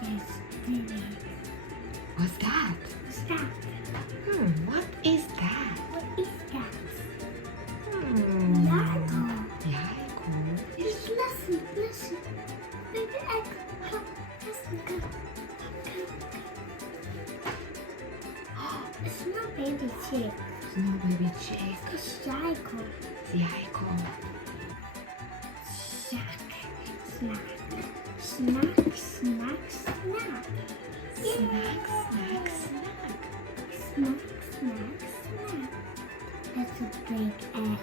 Yes, really. What's that? What's that? What is that? What is that? Jajko. Jajko. Just listen. Baby egg. Come, listen, come. It's not baby chick. It's not baby chick. It's Jajko. Jajko. Snack. Snack. Snack, snack, snack. Snack, snack, snack. Snack, snack, snack. That's a big egg.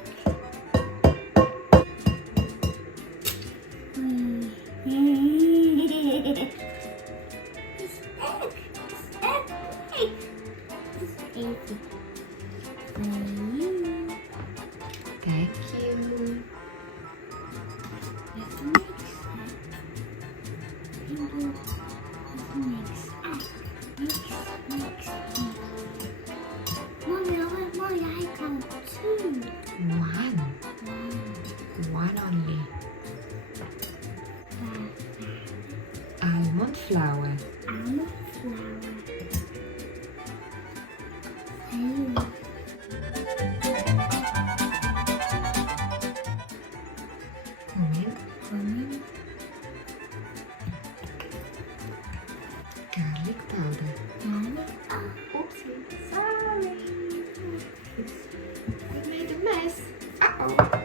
It's egg. It's egg. Hey. It's egg. For you. Thank you. Let's mix it. Let's mix egg. Mix. Mommy, I want more Jajko too. One only. Almond flour. Almond flour. Hey. Cumin. Garlic powder. Oopsie. Sorry. I made a mess. Uh-oh.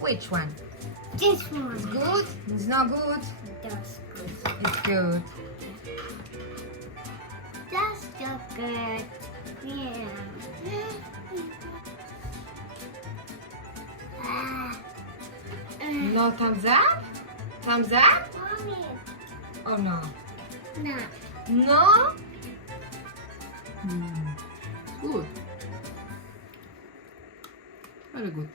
Which one? This one. It's good? It's not good? That's good. It's good. That's so good. Yeah. No thumbs up? Thumbs up? Mommy. Oh no. No. No? Good. Very good.